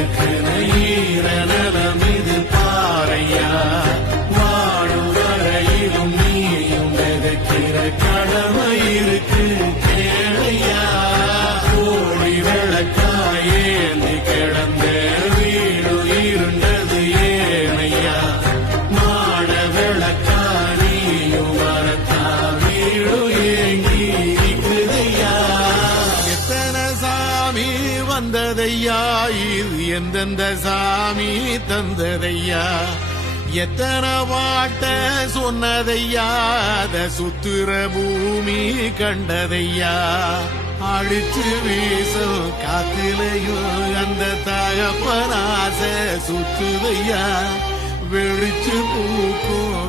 எதுக்குன்னு ஈரநலம் இது பாறையா வாழும் வரையிலும் நீயும் எதுக்கிற கடமை இருக்கு கேளையா கோடி விளக்காயேந்தி கிடந்த வீடு இருண்டது ஏனையா மாட விளக்கா நீயும் வரத்தா வீடு ஏங்கி இருக்குதையா எத்தனை சாமி வந்ததையா இது எந்தெந்த சாமி தந்ததையா எத்தனை பாட்ட சொன்னதையா அத சுத்துற பூமி கண்டதையா அடிச்சு வீசும் காத்திலையும் அந்த தகப்பனாச சுத்துதையா வெளிச்சு பூக்கும்